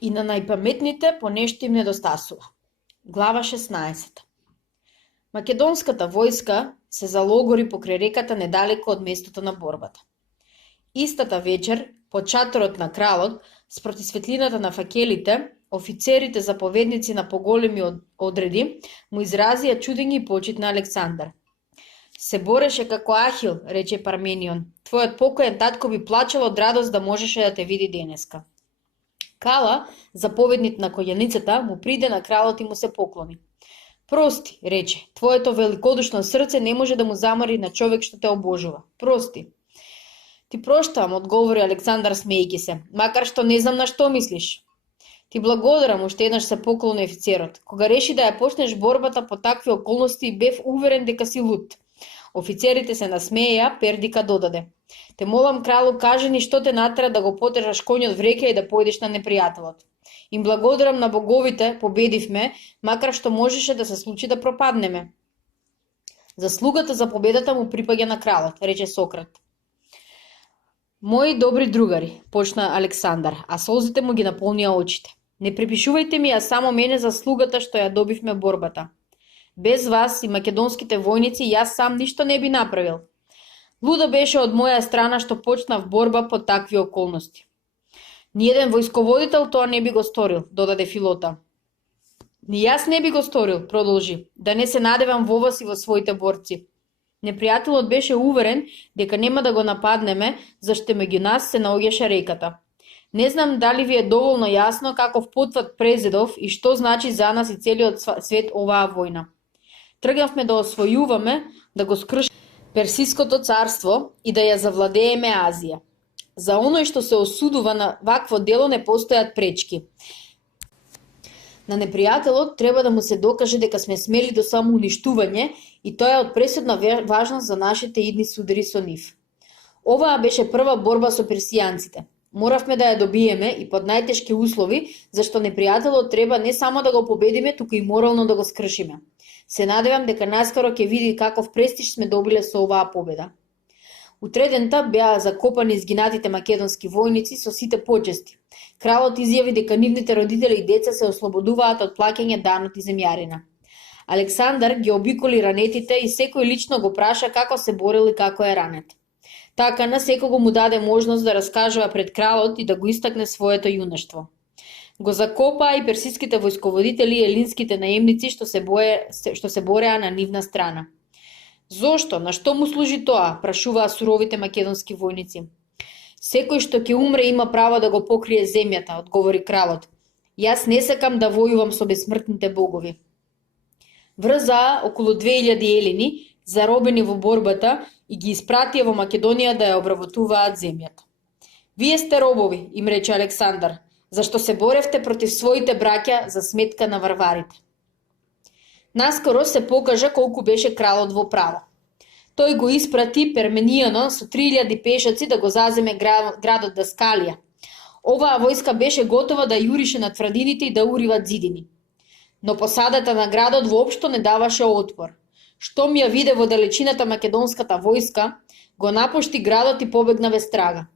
И на најпаметните по нешто им недостасува. Глава 16. Македонската војска се залогори покрај реката недалеко од местото на борбата. Истата вечер, под чаторот на кралот, спроти светлината на факелите, офицерите заповедници на поголеми одреди му изразија чудење и почит на Александар. Се бореше како Ахил, рече Парменион. Твојот покоен татко би плачел од радост да можеше да те види денеска. Кала, заповедник на којаницата, му приде на кралот и му се поклони. Прости, рече, твоето великодушно срце не може да му замари на човек што те обожува. Прости. Ти проштавам, одговори Александар смејќи се, макар што не знам на што мислиш. Ти благодарам, уште еднаш се поклони офицерот. Кога реши да ја почнеш борбата по такви околности, бев уверен дека си луд. Офицерите се насмеја, Пердика додаде. Те молам, кралу, кажи ни што те натера да го потежаш коњот вреќа и да појдеш на непријателот. Им благодарам на боговите, победивме, макар што можеше да се случи да пропаднеме. Заслугата за победата му припаѓа на кралот, рече Сократ. Мои добри другари, почна Александар, а солзите му ги наполнија очите. Не припишувајте ми ја само мене заслугата што ја добивме борбата. Без вас и македонските војници јас сам ништо не би направил. Лудо беше од моја страна што почнав борба под такви околности. Ниеден војсководител тоа не би го сторил, додаде Филота. Ни јас не би го сторил, продолжи, да не се надевам во вас и во своите борци. Непријателот беше уверен дека нема да го нападнеме, зашто меѓу нас се наоѓаше реката. Не знам дали ви е доволно јасно каков потват презедов и што значи за нас и целиот свет оваа војна. Тргнавме да освојуваме, да го скршиме Персиското царство и да ја завладееме Азија. За оној што се осудува на вакво дело не постојат пречки. На непријателот треба да му се докаже дека сме смели до самоуништување и тоа е од пресудна важност за нашите идни судари со нив. Оваа беше прва борба со персијанците. Моравме да ја добиеме и под најтешки услови, зашто непријателот треба не само да го победиме, туку и морално да го скршиме. Се надевам дека наскоро ќе види каков престиж сме добиле со оваа победа. Утредента беа закопани изгинатите македонски војници со сите почести. Кралот изјави дека нивните родители и деца се ослободуваат од плаќање данот и земјарина. Александар ги обиколи ранетите и секој лично го праша како се борил и како е ранет. Така на секого му даде можност да раскажува пред кралот и да го истакне своето јунаштво. Го закопаа и персиските војсководители и елинските наемници што се бореа на нивна страна. Зошто? На што му служи тоа? Прашуваа суровите македонски војници. Секој што ќе умре има право да го покрие земјата, одговори кралот. Јас не сакам да војувам со бесмртните богови. Врзаа околу 2000 елини, заробени во борбата, и ги испратија во Македонија да ја обработуваат земјата. Вие сте робови, им рече Александар, зашто се боревте против своите браќа за сметка на варварите. Наскоро се покажа колку беше кралот во право. Тој го испрати Перменијано со 3000 пешаци да го заземе градот Даскалија. Оваа војска беше готова да јурише на тврдините и да уриват зидини. Но посадата на градот воопшто не даваше отпор. Штом ја виде во далечината македонската војска, го напушти градот и побегна без трага.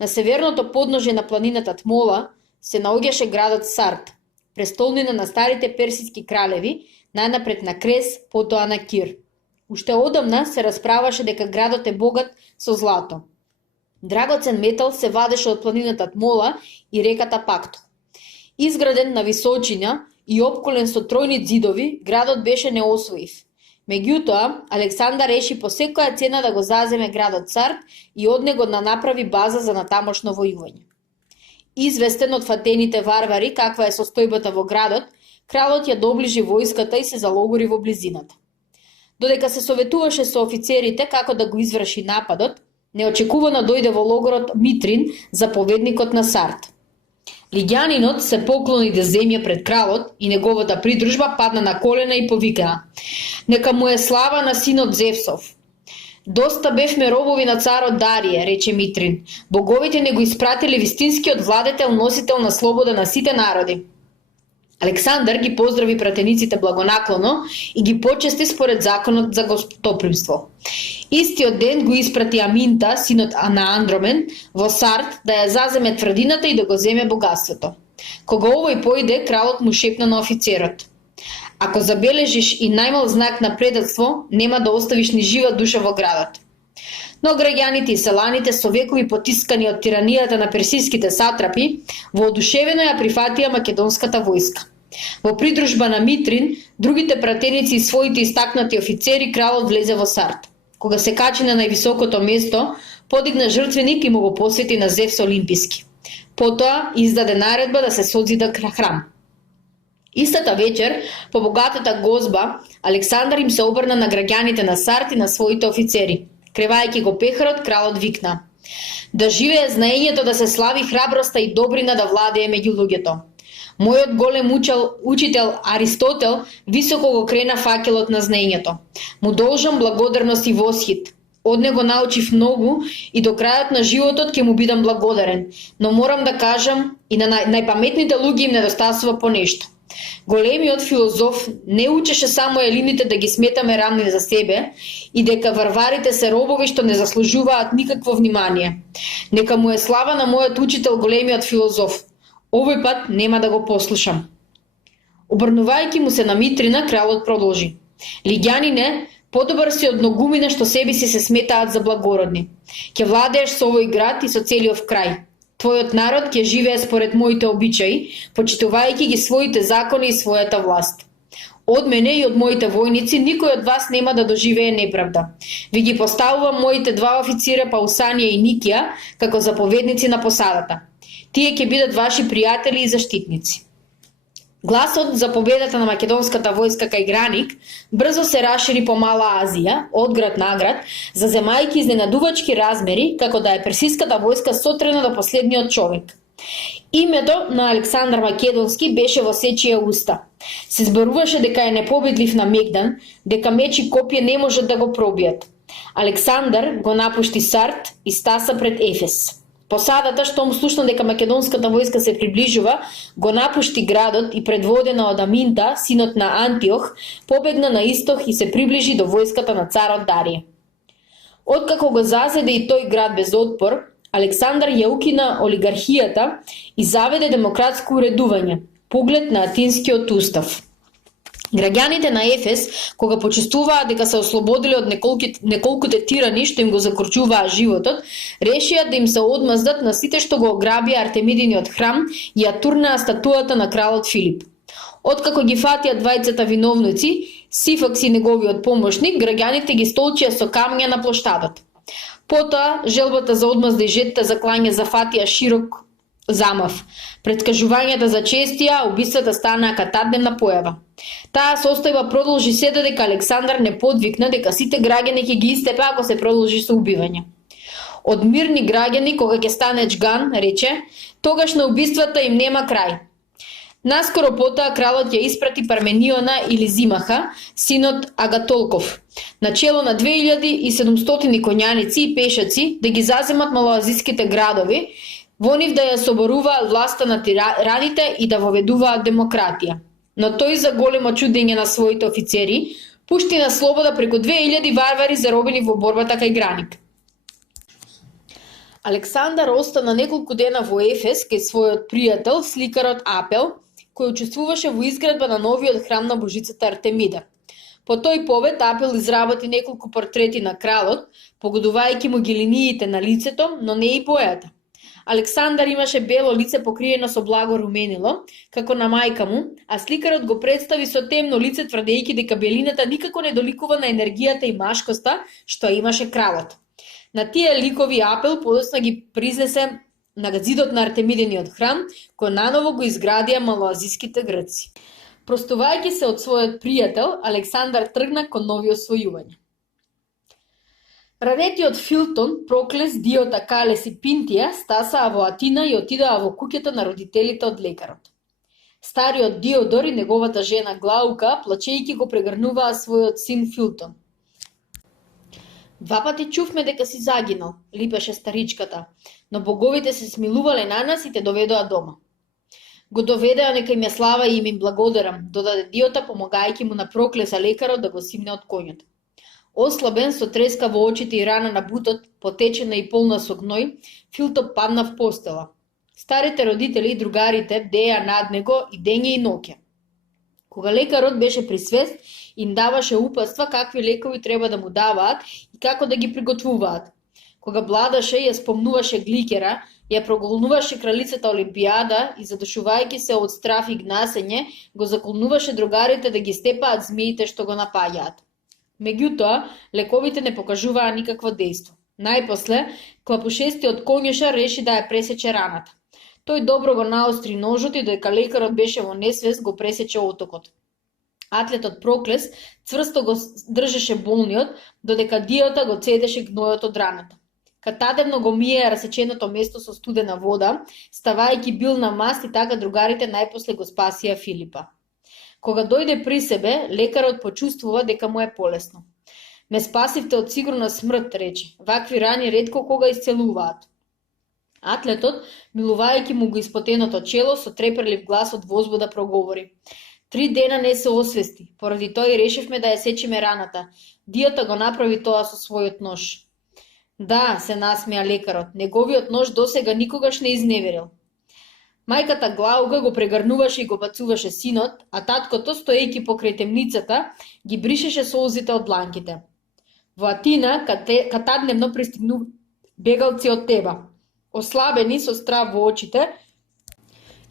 На северното подножје на планината Тмола се наоѓаше градот Сарт, престолнина на старите персиски кралеви, најнапред на Крес, потоа на Кир. Уште одамна се расправаше дека градот е богат со злато. Драгоцен метал се вадеше од планината Тмола и реката Пакто. Изграден на височина и опколен со тројни ѕидови, градот беше неосвоив. Меѓутоа, Александар реши по секоја цена да го заземе градот Сарт и од него да направи база за натамошно војување. Известен од фатените варвари каква е состојбата во градот, кралот ја доближи војската и се залогори во близината. Додека се советуваше со офицерите како да го изврши нападот, неочекувано дојде во логорот Митрин, заповедникот на Сарт. Лигјанинот се поклони до земја пред кралот и неговата придружба падна на колена и повикаа: "Нека му е слава на синот Зевсов." "Доста бевме робови на царот Дарие," рече Митрин. "Боговите не го испратиле вистинскиот владетел, носител на слобода на сите народи." Александар ги поздрави пратениците благонаклоно и ги почести според законот за гостопримство. Истиот ден го испрати Аминта, синот на Андромен, во Сарт да ја заземе тврдината и да го земе богатството. Кога овој појде, кралот му шепна на офицерот: ако забележиш и најмал знак на предадство, нема да оставиш ни жива душа во градот. Но граѓаните и селаните, со векови потискани од тиранијата на персиските сатрапи, воодушевено ја прифатија македонската војска. Во придружба на Митрин, другите пратеници и своите истакнати офицери, кралот влезе во Сарт. Кога се качи на највисокото место, подигна жртвеник и му го посвети на Зевс Олимписки. Потоа издаде наредба да се созида храм. Истата вечер, по богатата гозба, Александар им се обрна на граѓаните на Сарт и на своите офицери. Кревајќи го пехарот, кралот викна: да живее знаењето да се слави храброста и добрина да владее меѓу луѓето. Мојот голем учител Аристотел високо го крена факелот на знаењето. Му должам благодарност и восхит. Од него научив многу и до крајот на животот ќе му бидам благодарен, но морам да кажам и на најпаметните луѓе им недостасува по нешто. Големиот филозоф не учеше само елините да ги сметаме рамни за себе и дека варварите се робови што не заслужуваат никакво внимание. Нека му е слава на мојот учител големиот филозоф. Овој пат нема да го послушам. Обрнувајќи му се на Митрина, кралот продолжи: лиѓанине, подобар си од многумина што себе си се сметаат за благородни. Ќе владееш со овој град и со целиот крај. Твојот народ ќе живее според моите обичаи, почитувајќи ги своите закони и својата власт. Од мене и од моите војници никој од вас нема да доживее неправда. Ви ги поставувам моите два официра Паусанија и Никија како заповедници на посадата. Тие ќе бидат ваши пријатели и заштитници. Гласот за победата на македонската војска кај Граник брзо се расшири по Мала Азија, од град на град, заземајќи изненадувачки размери, како да е персиската војска сотрена до последниот човек. Името на Александар Македонски беше во сечија уста. Се зборуваше дека е непобедлив на Мегдан, дека меч и копје не можат да го пробијат. Александар го напушти Сарт и стаса пред Ефес. Посадата, штом слушна дека македонската војска се приближува, го напушти градот и предводена од Аминта, синот на Антиох, побегна на исток и се приближи до војската на царот Дарија. Откако го зазеде и тој град без отпор, Александар ја укина олигархијата и заведе демократско уредување, поглед на атинскиот устав. Граѓаните на Ефес, кога почувствуваа дека се ослободиле од неколкуте тирани што им го закручуваа животот, решија да им се одмаздат на сите што го ограбија Артемидиниот храм и ја турнаа статуата на кралот Филип. Откако ги фатија двајцата виновници, Сифакс и неговиот помошник, граѓаните ги столчија со камења на плоштадот. Потоа, желбата за одмазда и жетта за клање зафатија широк замав. Предскажувањата за честија, убиствата станаа катадневна појава. Таа состојба продолжи се додека Александар не подвикна дека сите граѓани ќе ги истепе ако се продолжи со убивање. Од мирни граѓани, кога ќе стане џган, рече, тогаш на убиствата им нема крај. Наскоро потоа кралот ја испрати Пармениона или Зимаха, синот Агатолков, на чело на 2700 коњаници и пешаци да ги заземат малоазиските градови, во нив да ја соборуваат власта на тираните и да воведуваат демократија. Но тој, за големо чудење на своите офицери, пушти на слобода преку 2000 варвари заробени во борбата кај Граник. Александар остана неколку дена во Ефес кај својот пријател, сликарот Апел, кој учествуваше во изградба на новиот храм на божицата Артемида. По тој повед Апел изработи неколку портрети на кралот, погодувајќи му ги линиите на лицето, но не и бојата. Александар имаше бело лице покриено со благо руменило, како на мајка му, а сликарот го представи со темно лице, тврдејќи дека белината никако не доликува на енергијата и машкоста што имаше кралот. На тие ликови Апел подоцна ги признесе на зидот на Артемидиниот храм, кој наново го изградија малоазиските грци. Простувајќи се од својот пријател, Александар тргна кон нови освојувања. Ранетиот Филтон, Проклес, Диота, Калес и Пинтија стасаа во Атина и отидаа во куќата на родителите од лекарот. Стариот Диодор и неговата жена Глаука, плачејќи, го прегрнуваа својот син Филтон. Два пати чувме дека си загинал, липеше старичката, но боговите се смилувале на нас и те доведоа дома. Го доведеа, нека им ја слава и им благодарам, додаде Диота, помагајќи му на Проклеса лекарот да го симне од коњот. Ослабен, со треска во очите и рана на бутот, потечена и полна со гној, Филтон падна в постела. Старите родители и другарите бдеа над него и дење и ноќе. Кога лекарот беше при свест, им даваше упатства какви лекови треба да му даваат и како да ги приготвуваат. Кога бладаше, ја спомнуваше Гликера, ја проголнуваше кралицата Олимпијада и задушувајќи се од страф и гнасење, го заколнуваше другарите да ги степаат змиите што го напаѓаат. Меѓутоа, лековите не покажуваа никакво дејство. Најпосле, клапушестиот конјуша реши да ја пресече раната. Тој добро го наостри ножот и додека лекарот беше во несвест го пресече отокот. Атлетот Проклес цврсто го држеше болниот, додека Диота го цедеше гнојот од раната. Катадевно го миеа расеченото место со студена вода, ставајќи бил на маст и така другарите најпосле го спасија Филипа. Кога дојде при себе, лекарот почувствува дека му е полесно. Ме спасивте од сигурна смрт, рече. Вакви рани ретко кога исцелуваат. Атлетот, милувајќи му го испотеното чело, со треперлив глас од возбуда проговори. 3 дена не се освести, поради тој решивме да ја сечиме раната. Диота го направи тоа со својот нож. Да, се насмеа лекарот, неговиот нож досега никогаш не изневерил. Мајката Глауга го прегрнуваше и го бацуваше синот, а таткото, стоејќи покрај темницата, ги бришеше солзите од дланките. Во Атина, катадневно пристигну бегалци од Теба. Ослабени со страв во очите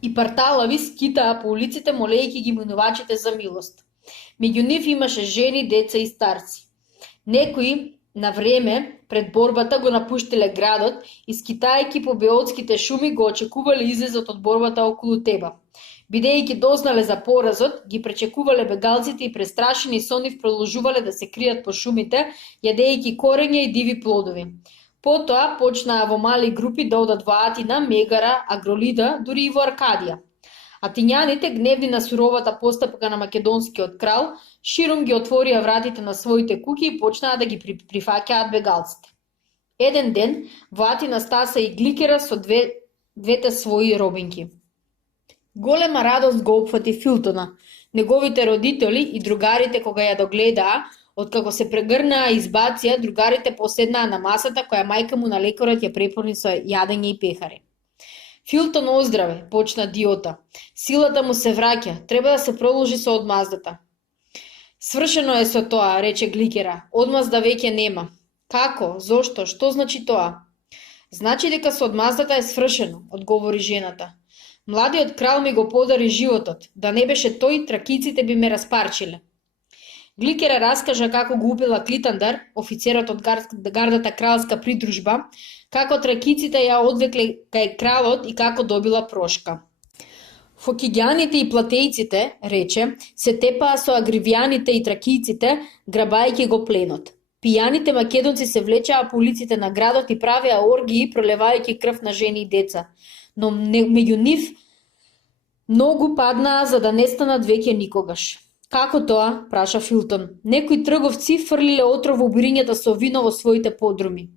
и парталави скитаа по улиците молејќи ги минувачите за милост. Меѓу нив имаше жени, деца и старци. Некои на време пред борбата го напуштиле градот и скитајќи по беотските шуми го очекувале излезот од борбата околу Теба. Бидејќи дознале за поразот, ги пречекувале бегалците и престрашени со нив продолжувале да се кријат по шумите, јадејќи корења и диви плодови. Потоа почнаа во мали групи да одат во Атина, Мегара, Агролида, дури и во Аркадија. Атињаните, гневни на суровата постапка на македонскиот крал, ширум ги отворија вратите на своите куќи и почнаа да ги прифаќаат бегалците. Еден ден во Атина стаса и Гликера со двете своји робинки. Голема радост го опфати Филтона, неговите родители и другарите кога ја догледаа. Откако се прегрнаа и избација, другарите поседнаа на масата која мајка му на лекарот ја препорни со јадење и пехари. Филтон оздраве, почна Диота. Силата му се враќа, треба да се продолжи со одмаздата. Свршено е со тоа, рече Гликера. Одмазда веќе нема. Како? Зошто? Што значи тоа? Значи дека со одмаздата е свршено, одговори жената. Младиот крал ми го подари животот, да не беше тој, тракиците би ме распарчиле. Гликера раскажа како го убила Клитандар, офицерот од гардата кралска придружба, како тракиците ја одвекле кај кралот и како добила прошка. Фокиѓаните и платејците, рече, се тепаа со агривјаните и тракиците, грабајќи го пленот. Пијаните македонци се влечаа по улиците на градот и правеа оргии, пролевајќи крв на жени и деца. Но меѓу нив многу паднаа за да не станат веќе никогаш. Како тоа? Праша Филтон. Некои трговци фрлиле отров во бирињата со вино во своите подруми.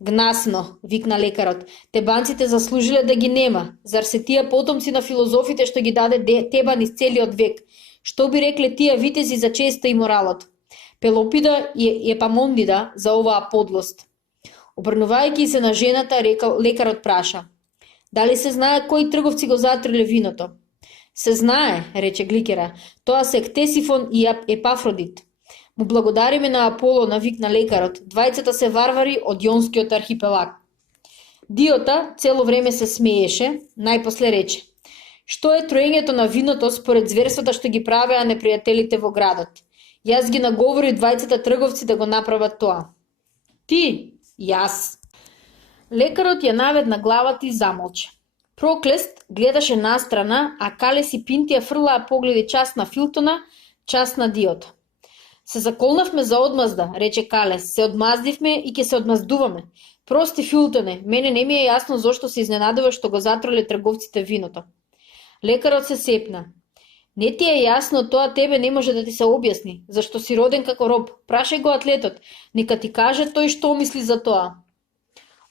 Гнасно, викна лекарот. Тебанците заслужиле да ги нема. Зар се тие потомци на филозофите што ги даде Тебан из целиот век? Што би рекле тие витези за честа и моралот? Пелопида и Епамондида за оваа подлост. Обрнувајќи се на жената, лекарот праша. Дали се знае кои трговци го затриле виното? Се знае, рече Гликера. Тоа се Ктесифон и Епафродит. Му благодариме на Аполо, навикна лекарот. Двајцата се варвари од Јонскиот архипелаг. Диота цело време се смееше, најпосле рече. Што е троењето на виното според зверствата што ги правеа непријателите во градот? Јас ги наговори двајцата трговци да го направат тоа. Ти, јас. Лекарот ја наведна главата и замолча. Проклест гледаше настрана, а Калес и Пинтија фрлаа погледи час на Филтона, час на Диота. Се заколнавме за одмазда, рече Калес. Се одмаздивме и ќе се одмаздуваме. Прости, Филтоне, мене не ми е јасно зошто се изненадува што го затроле трговците виното. Лекарот се сепна. Не ти е јасно, тоа тебе не може да ти се објасни, зашто си роден како роб. Прашај го атлетот, нека ти каже тој што мисли за тоа.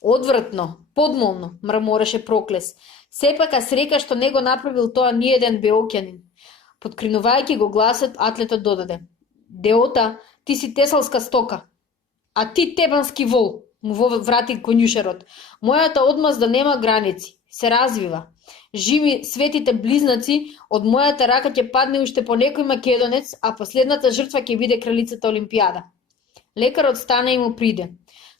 Одвратно, подмолно, мрамореше Проклес. Сепака срека што не го направил тоа ни еден беоќанин. Подкринувајќи го гласот, атлетот додаде. Деота, ти си тесалска стока. А ти тебански вол, му врати конјушерот. Мојата одмазда нема граници. се развива. Живи светите близнаци, од мојата рака ќе падне уште по некој македонец, а последната жртва ќе биде кралицата Олимпијада. Лекарот стана и му приде.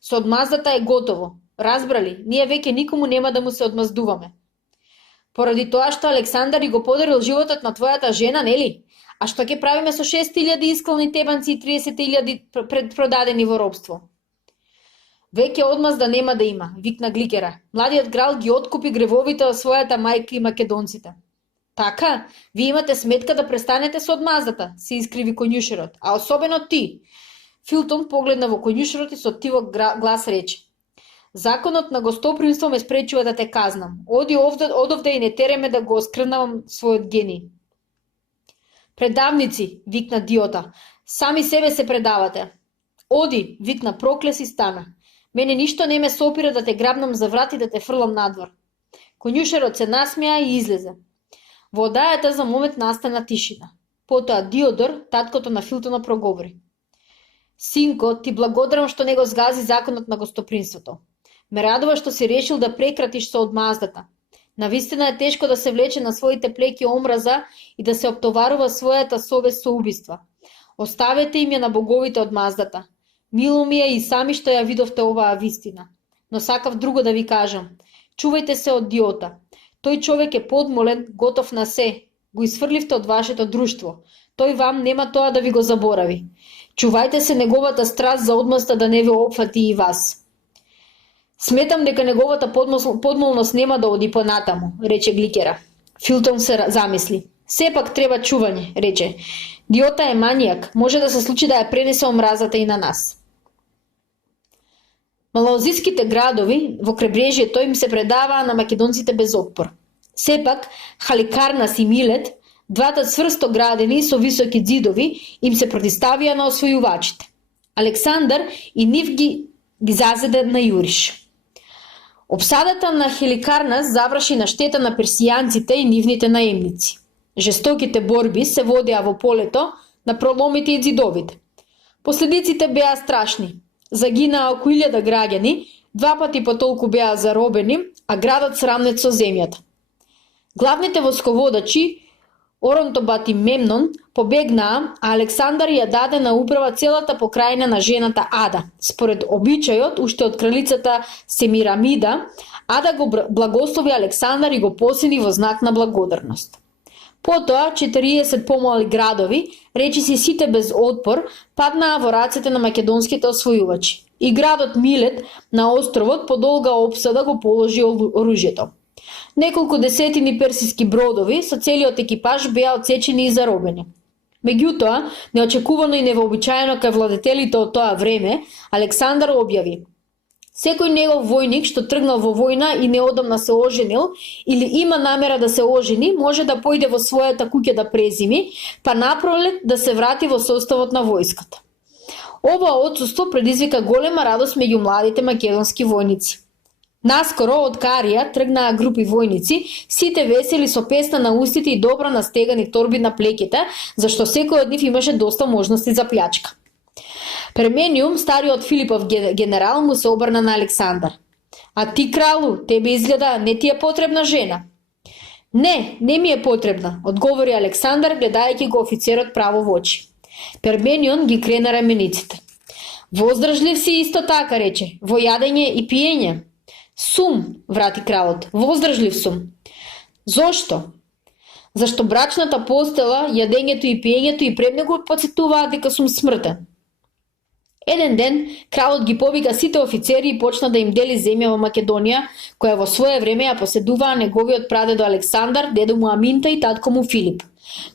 Со одмаздата е готово. Разбрали, ние веќе никому нема да му се одмаздуваме. Поради тоа што Александар и го подарил животот на твојата жена, нели? А што ќе правиме со 6000 искални тебанци и 30.000 предпродадени во робство? Веќе одмазда нема да има, викна Гликера. Младиот крал ги откупи гревовите од својата мајка и македонците. Така, ви имате сметка да престанете со одмаздата, се искриви конјушерот, а особено ти. Филтон погледна во конјушерот и со тивок глас рече. Законот на гостопримство ме спречува да те казнам. Оди одовде и не тереме да го оскрнавам својот гени. Предавници, викна Диота, сами себе се предавате. Оди, викна Проклес и стана. Мене ништо не ме сопира да те грабнам за врат и да те фрлам надвор. Конјушерот се насмеа и излезе. Во одајата за момент настана тишина. Потоа Диодор, таткото на Филтона, проговори. Синко, ти благодарам што не го згази законот на гостопримството. Ме радува што си решил да прекратиш со одмаздата. Навистина е тешко да се влече на своите плеки омраза и да се оптоварува својата совест со убиства. Оставете им ја на боговите одмаздата. Мило ми е и сами што ја видовте оваа вистина. Но сакав друго да ви кажам. Чувајте се од Диота. Тој човек е подмолен, готов на се. Го изфрливте од вашето друштво. Тој вам нема тоа да ви го заборави. Чувајте се неговата страст за одмазда да не ве опфати и вас. Сметам дека неговата подмолност нема да оди понатаму, рече Гликера. Филтон се замисли. Сепак треба чување, рече. Диота е манијак, може да се случи да ја пренесе омразата и на нас. Малоазиските градови во крайбрежјето им се предаваа на македонците без отпор. Сепак, Халикарнас и Милет, двата цврсто градени со високи ѕидови, им се протиставија на освојувачите. Александар и нив ги зазеде на јуриш. Обсадата на Хеликарнас заврши на штета на персијанците и нивните наемници. Жестоките борби се водеа во полето на проломите и ѕидовите. Последиците беа страшни. Загинаа околу 1000 граѓани, 2 пати по толку беа заробени, а градот срамнет со земјата. Главните восководачи, Оронтобат и Мемнон, побегнаа, а Александар ја даде на управа целата покрајна на жената Ада. Според обичајот, уште од кралицата Семирамида, Ада го благослови Александар и го посили во знак на благодарност. Потоа, 40 помали градови, речиси сите без отпор, паднаа во рацете на македонските освојувачи. И градот Милет на островот по долга обсада го положи оружјето. Неколку десетини персиски бродови со целиот екипаж беа отсечени и заробени. Меѓутоа, неочекувано и невообичаено кај владетелите од тоа време, Александар објави: секој негов војник што тргнал во војна и неодамна се оженил или има намера да се ожени, може да појде во својата куќа да презими, па напролет да се врати во составот на војската. Ова отсуство предизвика голема радост меѓу младите македонски војници. Наскоро од Карија тргнаа групи војници, сите весели со песна на устите и добро настегани торби на плеките, зашто секој од нив имаше доста можности за плячка. Пермениум, стариот Филипов генерал, му се обрна на Александар. А ти, кралу, тебе изгледа не ти е потребна жена? Не, не ми е потребна, одговори Александар, гледајќи го офицерот право во очи. Перменион ги крена рамениците. Воздржлив си исто така, рече, во јадење и пиење. Сум, врати кралот, воздржлив сум. Зошто? Зашто брачната постела, јадењето и пиењето и премногу потсетуваат дека сум смртен. Еден ден, кралот ги повика сите офицери и почна да им дели земја во Македонија, која во свое време ја поседуваа неговиот прадедо Александар, дедо му Аминта и татко му Филип.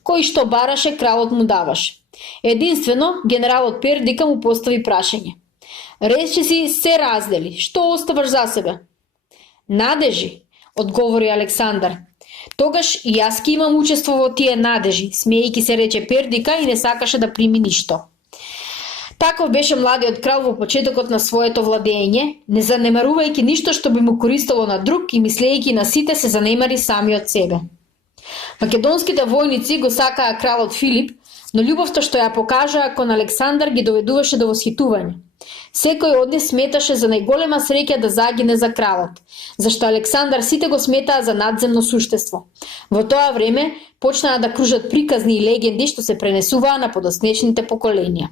Кој што бараше, кралот му даваше. Единствено, генералот Пердика му постави прашање. Рече си се раздели, што оставаш за себе? Надежи, одговори Александар. Тогаш и јас ке имам учество во тие надежи, смејќи се рече Пердика и не сакаше да прими ништо. Таков беше младиот крал во почетокот на своето владење, не занемарувајќи ништо што би му користело на друг и мислејќи на сите се занемари сами од себе. Македонските војници го сакаа кралот Филип, Но љубовта што ја покажаа кон Александар ги доведуваше до восхитување. Секој од нив сметаше за најголема среќа да загине за кралот, зашто Александар сите го сметаа за надземно суштество. Во тоа време почнаа да кружат приказни и легенди што се пренесуваа на подоснечните поколенија.